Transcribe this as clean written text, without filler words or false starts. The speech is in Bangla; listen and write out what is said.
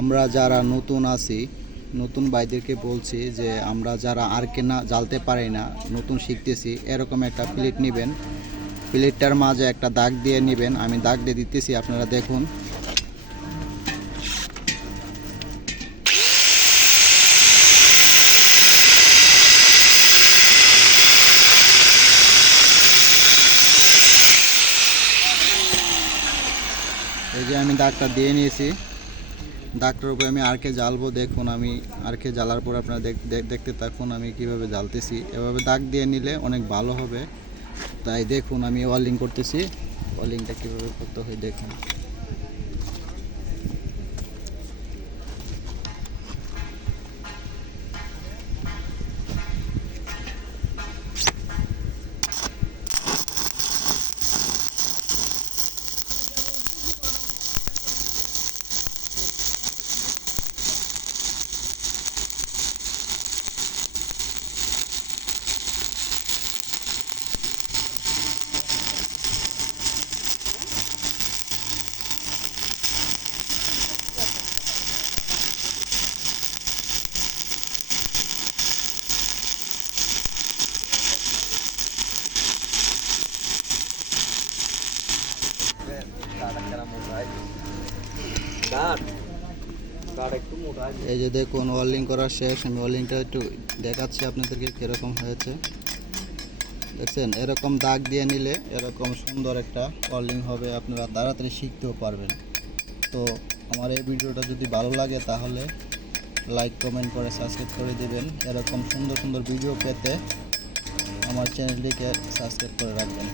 আমরা যারা নতুন আছি, নতুন ভাইদেরকে বলছি যে আমরা যারা আরকে না জ্বালতে পারি না, নতুন শিখতেছি, এরকম একটা প্লেট নেবেন। প্লেটটার মাঝে একটা দাগ দিয়ে নেবেন। আমি দাগ দিয়ে দিতেছি, আপনারা দেখুন। এই যে আমি দাগটা দিয়ে নিয়েছি। দাগটার উপরে আমি আরকে জ্বালবো। দেখুন, আমি আরকে জ্বালার পর আপনারা দেখতে থাকুন আমি কিভাবে জ্বালতেছি। এভাবে দাগ দিয়ে নিলে অনেক ভালো হবে। তাই দেখুন আমি ওয়েল্ডিং করতেছি। ওয়েল্ডিংটা কীভাবে করতে হয় দেখুন। এই যে দেখুন ওয়েল্ডিং করা শেষ। আমি ওয়েল্ডিংটা একটু দেখাচ্ছি আপনাদেরকে কীরকম হয়েছে। দেখছেন, এরকম দাগ দিয়ে নিলে এরকম সুন্দর একটা ওয়েল্ডিং হবে, আপনারা তাড়াতাড়ি শিখতেও পারবেন। তো আমার এই ভিডিওটা যদি ভালো লাগে তাহলে লাইক কমেন্ট করে সাবস্ক্রাইব করে দেবেন। এরকম সুন্দর সুন্দর ভিডিও পেতে আমার চ্যানেলটিকে সাবস্ক্রাইব করে রাখবেন।